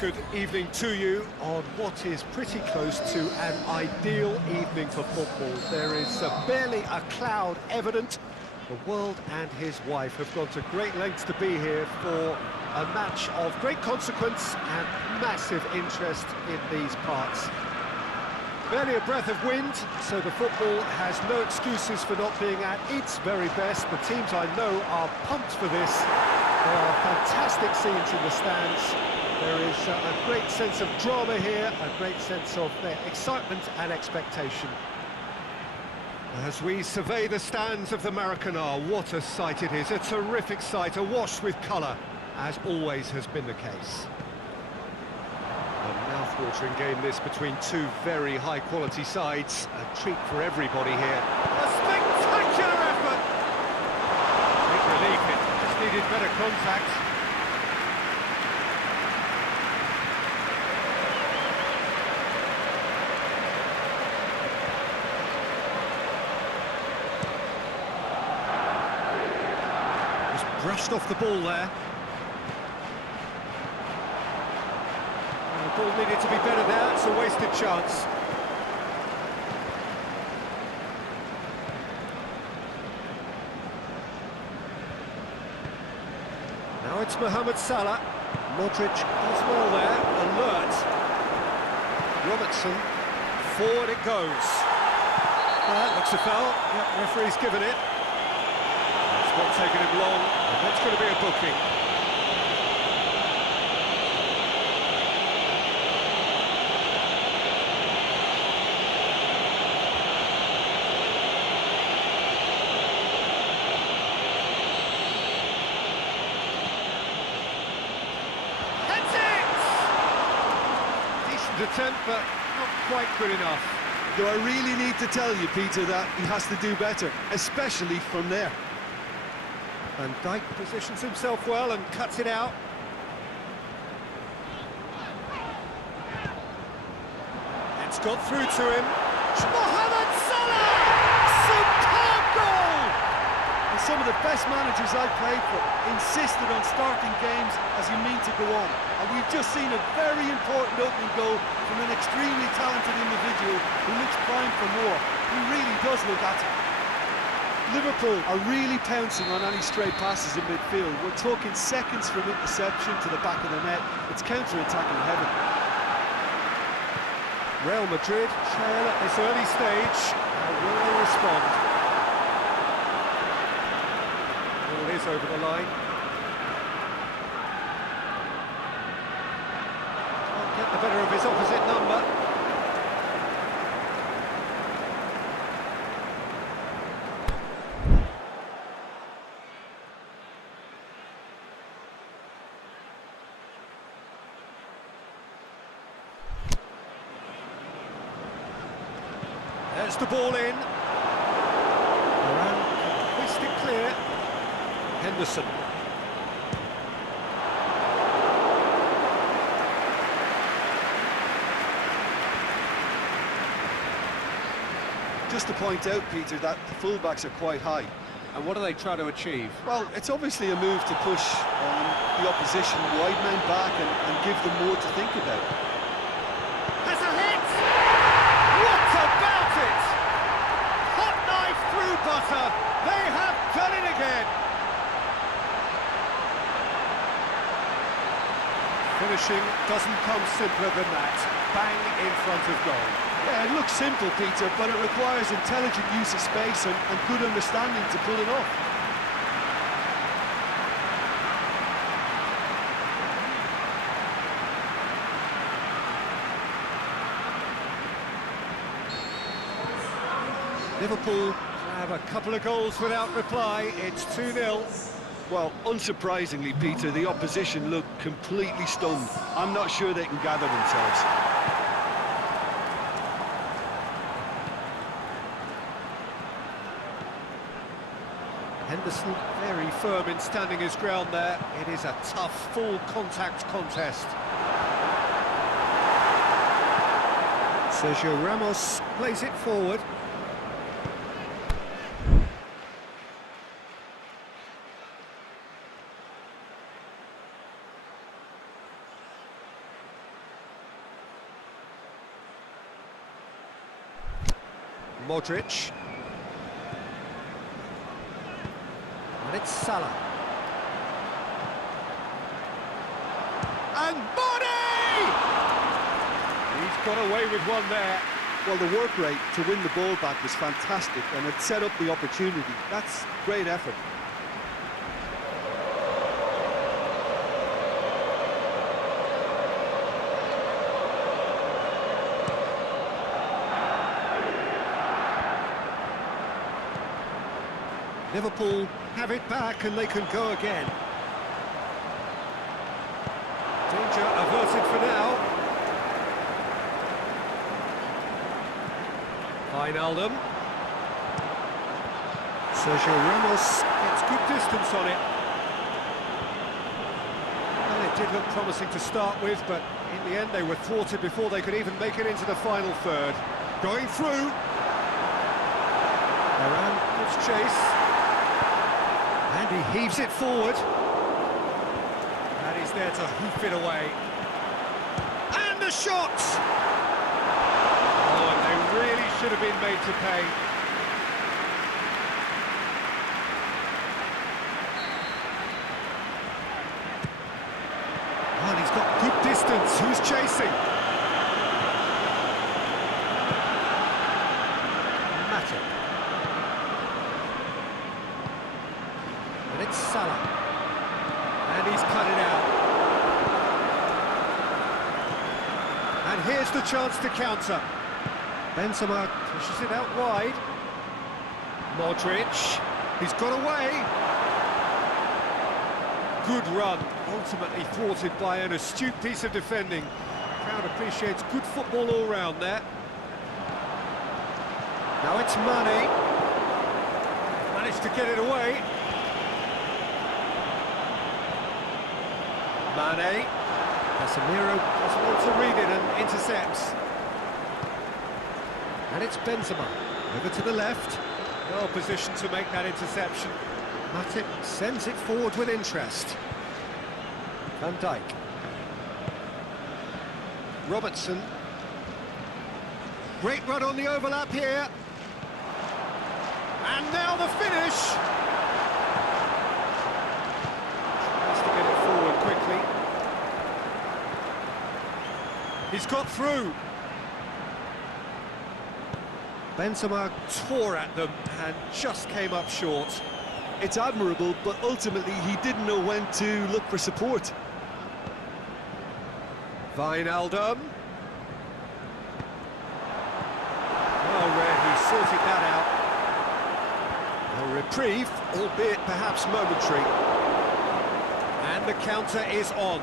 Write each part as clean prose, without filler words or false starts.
good evening to you on what is pretty close to an ideal evening for football. There is barely a cloud evident. The world and his wife have gone to great lengths to be here for a match of great consequence and massive interest in these parts. Barely a breath of wind, so the football has no excuses for not being at its very best. The teams I know are pumped for this. There are fantastic scenes in the stands. There is a great sense of drama here, a great sense of excitement and expectation. As we survey the stands of the Maracanã, what a sight it is. A terrific sight, awash with colour, as always has been the case. A mouth-watering game this between two very high-quality sides. A treat for everybody here. A spectacular effort! Big relief, it just needed better contact. Brushed off the ball there. And the ball needed to be better there, it's a wasted chance. Now it's Mohamed Salah. Modric as well there, alert. Robertson, forward it goes. Looks a foul, yep, referee's given it. It's not taking him long, and that's going to be a booking. That's it! Decent attempt, but not quite good enough. Do I really need to tell you, Peter, that he has to do better, especially from there? Van Dijk positions himself well and cuts it out. It's got through to him. Mohamed Salah! Superb goal! And some of the best managers I've played for insisted on starting games as you mean to go on. And we've just seen a very important opening goal from an extremely talented individual who looks primed for more. He really does look at it. Liverpool are really pouncing on any stray passes in midfield. We're talking seconds from interception to the back of the net. It's counter-attacking heaven. Real Madrid trail at this early stage. How will they respond? Ball is over the line. Can't get the better of his opposite number. There's the ball in. Varane can twist it clear. Henderson. Just to point out, Peter, that the fullbacks are quite high. And what do they try to achieve? Well, it's obviously a move to push the opposition wide men back and give them more to think about. Has a hit! What about it? Hot knife through butter. They have done it again. Finishing doesn't come simpler than that. Bang in front of goal. Yeah, it looks simple, Peter, but it requires intelligent use of space and good understanding to pull it off. Liverpool have a couple of goals without reply. It's 2-0. Well, unsurprisingly, Peter, the opposition look completely stunned. I'm not sure they can gather themselves. Henderson very firm in standing his ground there. It is a tough, full contact contest. Sergio Ramos plays it forward. Modric. And it's Salah. And Body! He's got away with one there. Well, the work rate to win the ball back was fantastic, and it set up the opportunity. That's great effort. Liverpool have it back and they can go again. Danger averted for now. Wijnaldum. Sergio Ramos gets good distance on it. Well, it did look promising to start with, but in the end they were thwarted before they could even make it into the final third. Going through. Varane gives chase. And he heaves it forward. And he's there to hoof it away. And the shot! Oh, and they really should have been made to pay. Oh, and he's got good distance. Who's chasing? Matip. And it's Salah. And he's cut it out. And here's the chance to counter. Benzema pushes it out wide. Modric. He's got away. Good run. Ultimately thwarted by an astute piece of defending. The crowd appreciates good football all round there. Now it's Mane. Managed to get it away. Mane. Casemiro doesn't want to read it and intercepts. And it's Benzema. Over to the left. Well positioned to make that interception. Matip sends it forward with interest. Van Dijk. Robertson. Great run on the overlap here. And now the finish. Has to get it forward quickly. He's got through. Benzema tore at them and just came up short. It's admirable, but ultimately he didn't know when to look for support. Wijnaldum. Well read, he sorted that out. A reprieve, albeit perhaps momentary. And the counter is on.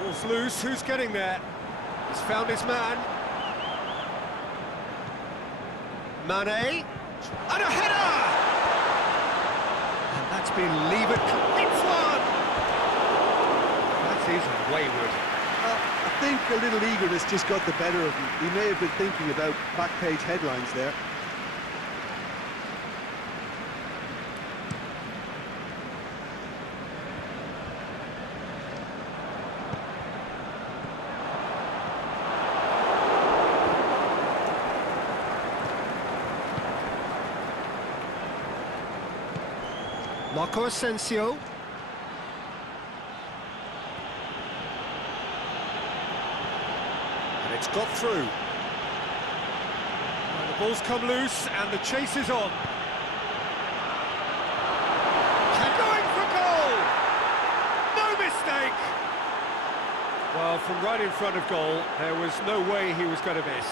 Ball's loose, who's getting there? He's found his man. Mane. And a header! And that's been levered. It's one! That is wayward. I think a little eagerness just got the better of him. He may have been thinking about back-page headlines there. Marco Asensio. And it's got through. And the ball's come loose and the chase is on. Going for goal! No mistake! Well, from right in front of goal, there was no way he was going to miss.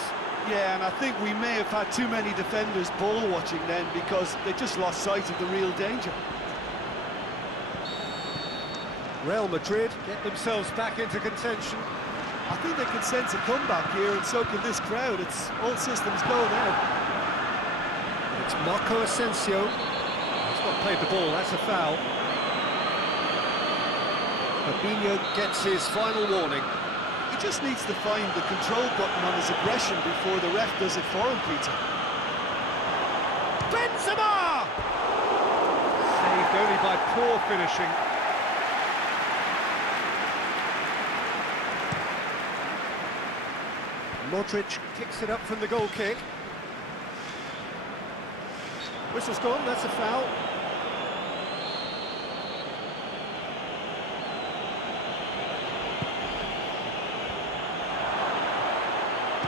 Yeah, and I think we may have had too many defenders ball watching then because they just lost sight of the real danger. Real Madrid get themselves back into contention. I think they can sense a comeback here, and so can this crowd. It's all systems go now. It's Marco Asensio. He's not played the ball, that's a foul. Fabinho gets his final warning. He just needs to find the control button on his aggression before the ref does it for him, Peter. Benzema! Saved only by poor finishing. Modric kicks it up from the goal kick. Whistle's gone, that's a foul.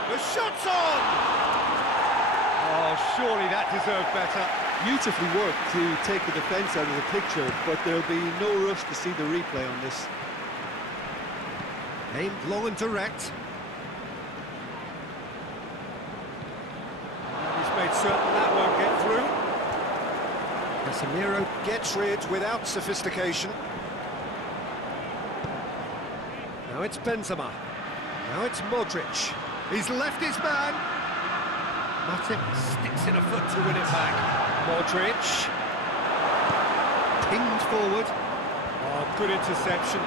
The shot's on! Oh, surely that deserved better. Beautifully worked to take the defence out of the picture, but there'll be no rush to see the replay on this. Aimed long and direct. And he's made certain that won't get through. Casemiro gets rid without sophistication. Now it's Benzema. Now it's Modric. He's left his man. Matip sticks in a foot to win it back. Modric. Pinged forward. Oh, good interception.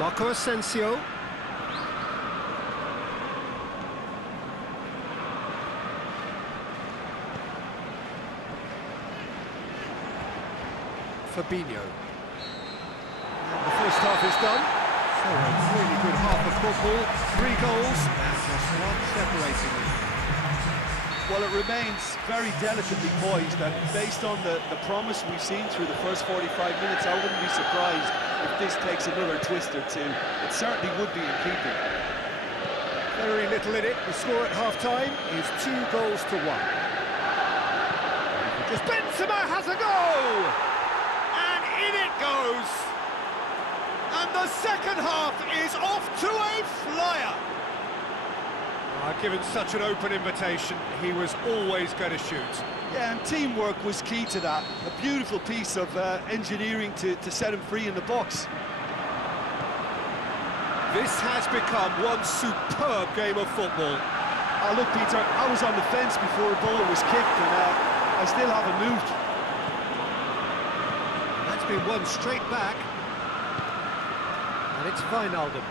Marco Asensio. Fabinho. And the first half is done. So a really good half of football. 3 goals and just one separating them. Well, it remains very delicately poised, and based on the promise we've seen through the first 45 minutes, I wouldn't be surprised if this takes another twist or two. It certainly would be in keeping. Very little in it. The score at half-time is 2 goals to 1. Just Benzema has a goal! And in it goes! And the second half is off to a flyer! Given such an open invitation, he was always going to shoot. Yeah, and teamwork was key to that. A beautiful piece of engineering to set him free in the box. This has become one superb game of football. Oh, look, Peter, I was on the fence before the ball was kicked, and I still haven't moved. That's been won straight back. And it's Wijnaldum.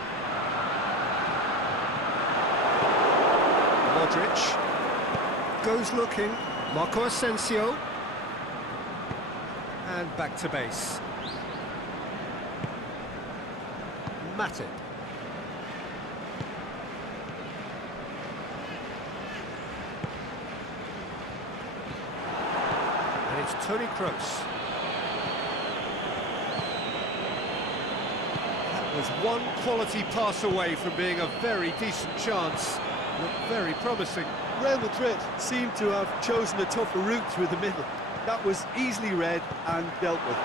Modric goes looking. Marco Asensio. And back to base. Matip. And it's Toni Kroos. That was one quality pass away from being a very decent chance. Looked very promising. Real Madrid seemed to have chosen a tougher route through the middle. That was easily read and dealt with.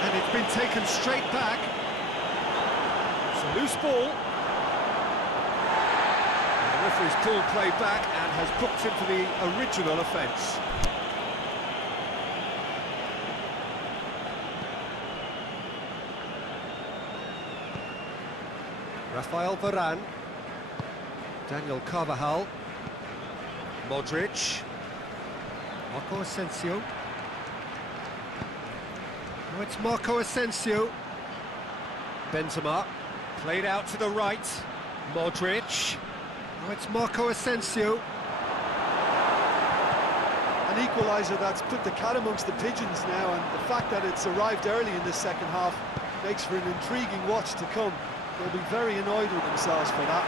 And it's been taken straight back. It's a loose ball. And the referee's pulled play back and has booked him for the original offence. Rafael Varane. Daniel Carvajal. Modric. Marco Asensio. Now it's Marco Asensio. Benzema. Played out to the right. Modric. Now it's Marco Asensio. An equaliser that's put the cat amongst the pigeons now, and the fact that it's arrived early in this second half makes for an intriguing watch to come. They'll be very annoyed with themselves for that.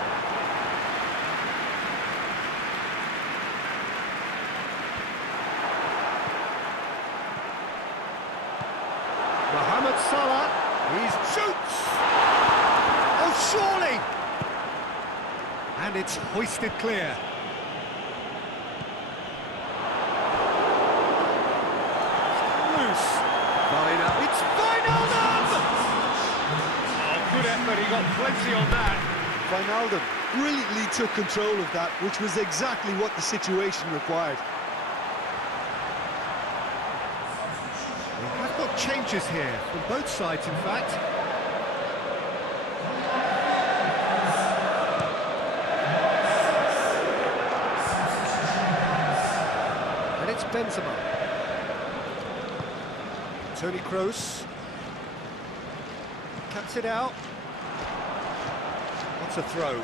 Mohamed Salah, he shoots! Oh, surely! And it's hoisted clear. Loose. It's Wijnaldum! Good effort, he got plenty on that. Wijnaldum brilliantly took control of that, which was exactly what the situation required. I've got changes here, from both sides in fact. And it's Benzema. Toni Kroos. Cuts it out. What's a throw?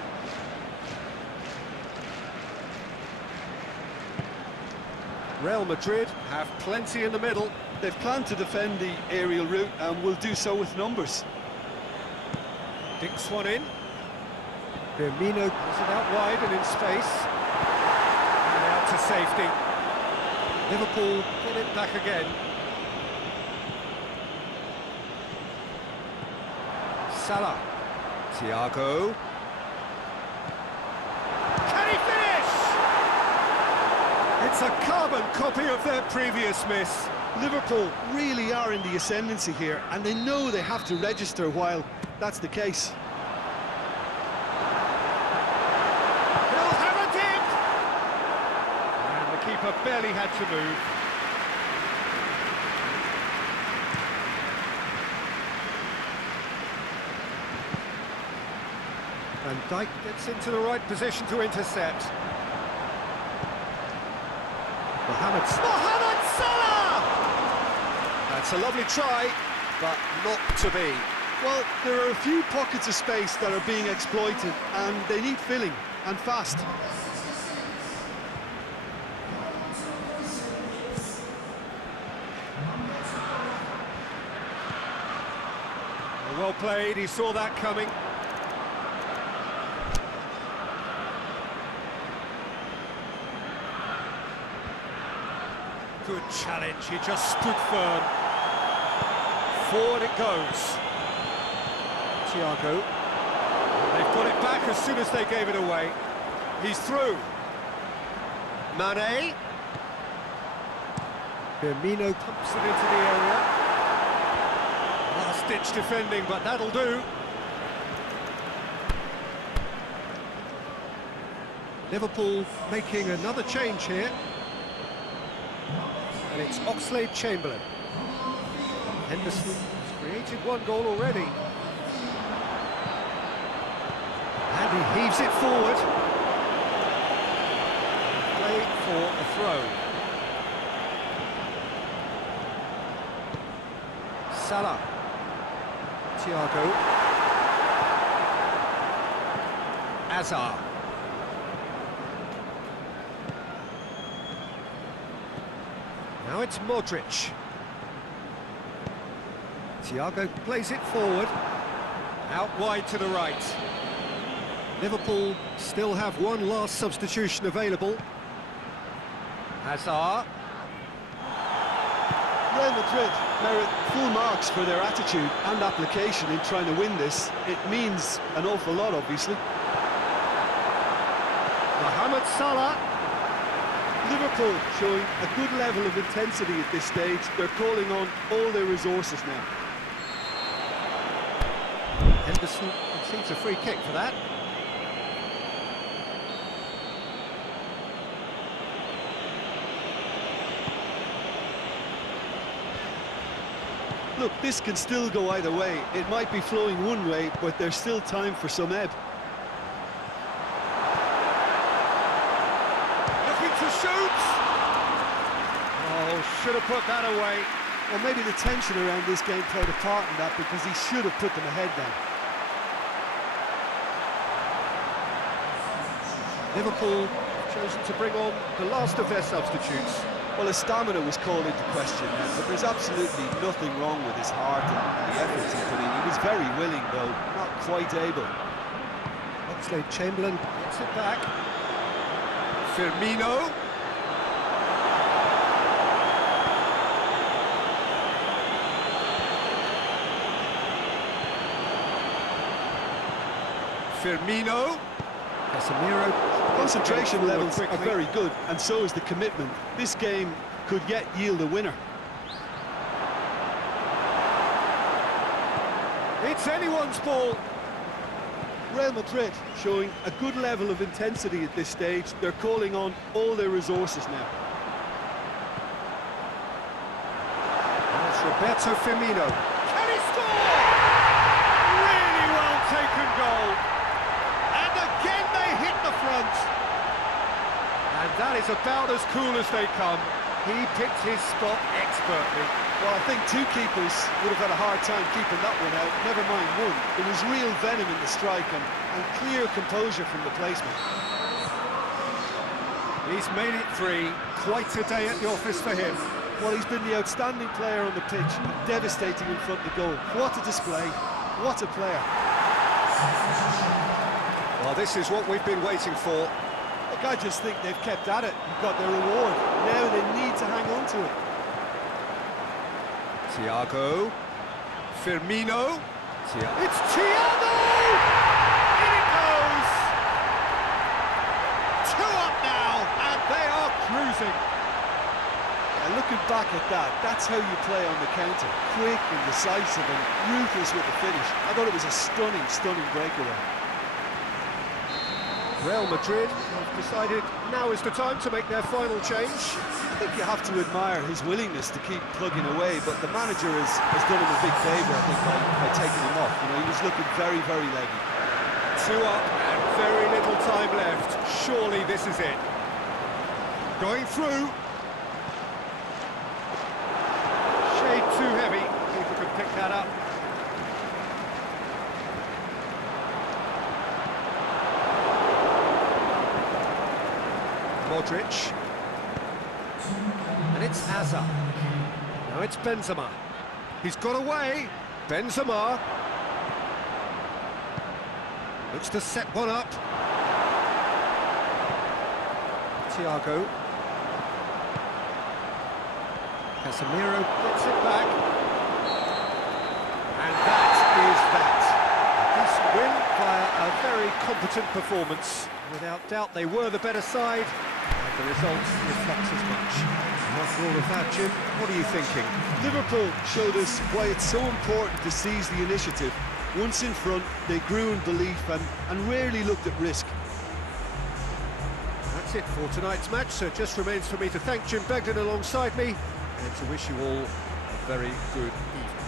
Real Madrid have plenty in the middle. They've planned to defend the aerial route and will do so with numbers. Dinks one in. Firmino pulls it out wide and in space. And out to safety. Liverpool get it back again. Salah. Thiago. Can he finish? It's a carbon copy of their previous miss. Liverpool really are in the ascendancy here, and they know they have to register while that's the case. He'll have a dip! And the keeper barely had to move. And Dijk gets into the right position to intercept. Mohamed Salah! That's a lovely try, but not to be. Well, there are a few pockets of space that are being exploited, and they need filling, and fast. Well played, he saw that coming. Good challenge, he just stood firm. Forward it goes. Thiago. They've got it back as soon as they gave it away. He's through. Mane. Firmino pumps it into the area. Last-ditch defending, but that'll do. Liverpool making another change here. And it's Oxlade-Chamberlain. Henderson has created one goal already. And he heaves it forward. Play for a throw. Salah. Thiago. Azar. Now it's Modric. Thiago plays it forward. Out wide to the right. Liverpool still have one last substitution available. Hazard. Real Madrid merit full marks for their attitude and application in trying to win this. It means an awful lot, obviously. Mohamed Salah. Liverpool showing a good level of intensity at this stage. They're calling on all their resources now. Henderson concedes a free kick for that. Look, this can still go either way. It might be flowing one way, but there's still time for some ebb. Looking to shoot! Oh, should have put that away. Well, maybe the tension around this game played a part in that, because he should have put them ahead then. Liverpool chosen to bring on the last of their substitutes. Well, his stamina was called into question, but there's absolutely nothing wrong with his heart and the efforts he put in. He was very willing, though, not quite able. Oxlade-Chamberlain gets it back. Firmino. Firmino. Casemiro. Concentration levels are very good, and so is the commitment. This game could yet yield a winner. It's anyone's ball. Real Madrid showing a good level of intensity at this stage. They're calling on all their resources now. And it's Roberto Firmino. Can he score? Really well taken goal. And again they hit the front. And that is about as cool as they come. He picked his spot expertly. Well, I think two keepers would have had a hard time keeping that one out, never mind one. There was real venom in the strike and clear composure from the placement. He's made it three. Quite a day at the office for him. Well, he's been the outstanding player on the pitch, devastating in front of the goal. What a display, what a player. Well, this is what we've been waiting for. Look, I just think they've kept at it and got their reward. Now they need to hang on to it. Thiago. Firmino. It's Thiago! In it goes! 2 up now, and they are cruising. And looking back at that, that's how you play on the counter. Quick and decisive and ruthless with the finish. I thought it was a stunning, stunning breakaway. Real Madrid have decided now is the time to make their final change. I think you have to admire his willingness to keep plugging away, but the manager has done him a big favour, I think, by taking him off. You know, he was looking very, very leggy. 2 up and very little time left. Surely this is it. Going through. Shade too heavy. Keeper could pick that up. Modric. And it's Hazard. Now it's Benzema. He's got away. Benzema. Looks to set one up. Thiago. Casemiro gets it back. And that is that. This win via a very competent performance. Without doubt, they were the better side. The results reflects as much. After all of that, Jim, what are you thinking? Liverpool showed us why it's so important to seize the initiative. Once in front, they grew in belief and rarely looked at risk. That's it for tonight's match, so it just remains for me to thank Jim Begden alongside me and to wish you all a very good evening.